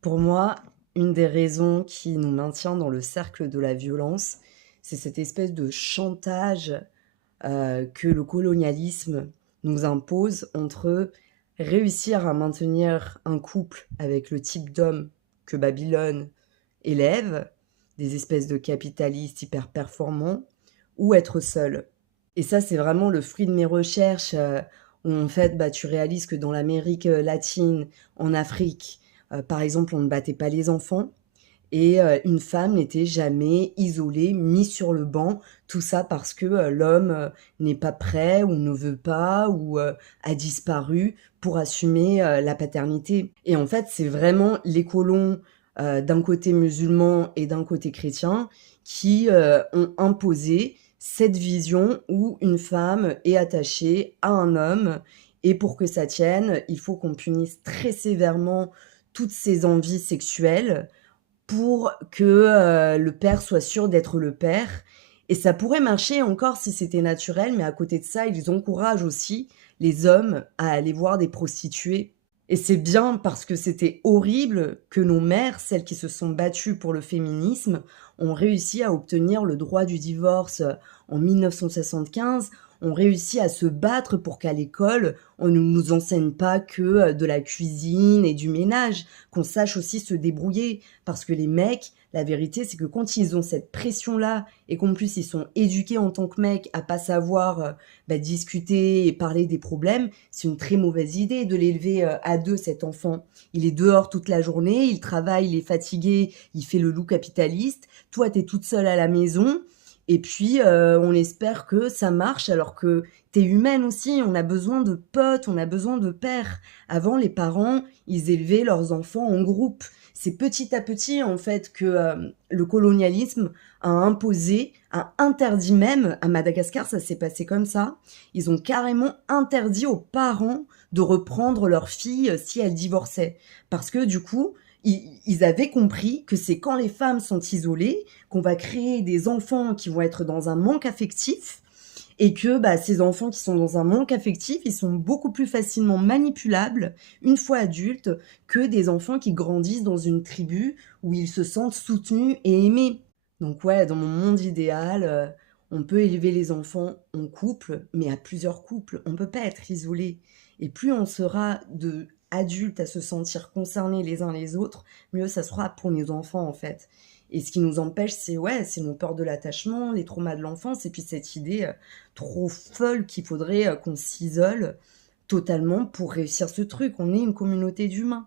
Pour moi, une des raisons qui nous maintient dans le cercle de la violence, c'est cette espèce de chantage, que le colonialisme nous impose entre réussir à maintenir un couple avec le type d'homme que Babylone élève, des espèces de capitalistes hyper performants, ou être seul. Et ça, c'est vraiment le fruit de mes recherches, où en fait, bah, tu réalises que dans l'Amérique, latine, en Afrique, par exemple, on ne battait pas les enfants et une femme n'était jamais isolée, mise sur le banc. Tout ça parce que, l'homme, n'est pas prêt ou ne veut pas ou, a disparu pour assumer, la paternité. Et en fait, c'est vraiment les colons, d'un côté musulman et d'un côté chrétien qui, ont imposé cette vision où une femme est attachée à un homme et pour que ça tienne, il faut qu'on punisse très sévèrement toutes ses envies sexuelles pour que, le père soit sûr d'être le père et ça pourrait marcher encore si c'était naturel, mais à côté de ça, ils encouragent aussi les hommes à aller voir des prostituées et c'est bien parce que c'était horrible que nos mères, celles qui se sont battues pour le féminisme, ont réussi à obtenir le droit du divorce, en 1975, ont réussi à se battre pour qu'à l'école, on ne nous enseigne pas que, de la cuisine et du ménage, qu'on sache aussi se débrouiller. Parce que les mecs, la vérité, c'est que quand ils ont cette pression-là et qu'en plus ils sont éduqués en tant que mecs à pas savoir, bah, discuter et parler des problèmes, c'est une très mauvaise idée de l'élever, à 2 cet enfant. Il est dehors toute la journée, il travaille, il est fatigué, il fait le loup capitaliste. Toi, tu es toute seule à la maison et puis, on espère que ça marche alors que tu es humaine aussi, on a besoin de potes, on a besoin de pairs. Avant, les parents, ils élevaient leurs enfants en groupe. C'est petit à petit, en fait, que, le colonialisme a imposé, a interdit même à Madagascar, ça s'est passé comme ça. Ils ont carrément interdit aux parents de reprendre leur fille, si elle divorçait. Parce que du coup, ils avaient compris que c'est quand les femmes sont isolées, qu'on va créer des enfants qui vont être dans un manque affectif et que, bah, ces enfants qui sont dans un manque affectif, ils sont beaucoup plus facilement manipulables une fois adultes que des enfants qui grandissent dans une tribu où ils se sentent soutenus et aimés. Donc ouais, dans mon monde idéal, on peut élever les enfants en couple, mais à plusieurs couples. On peut pas être isolé et plus on sera de adultes à se sentir concernés les uns les autres, mieux ça sera pour nos enfants, en fait. Et ce qui nous empêche, c'est ouais, c'est nos peurs de l'attachement, les traumas de l'enfance et puis cette idée, trop folle qu'il faudrait, qu'on s'isole totalement pour réussir ce truc. On est une communauté d'humains.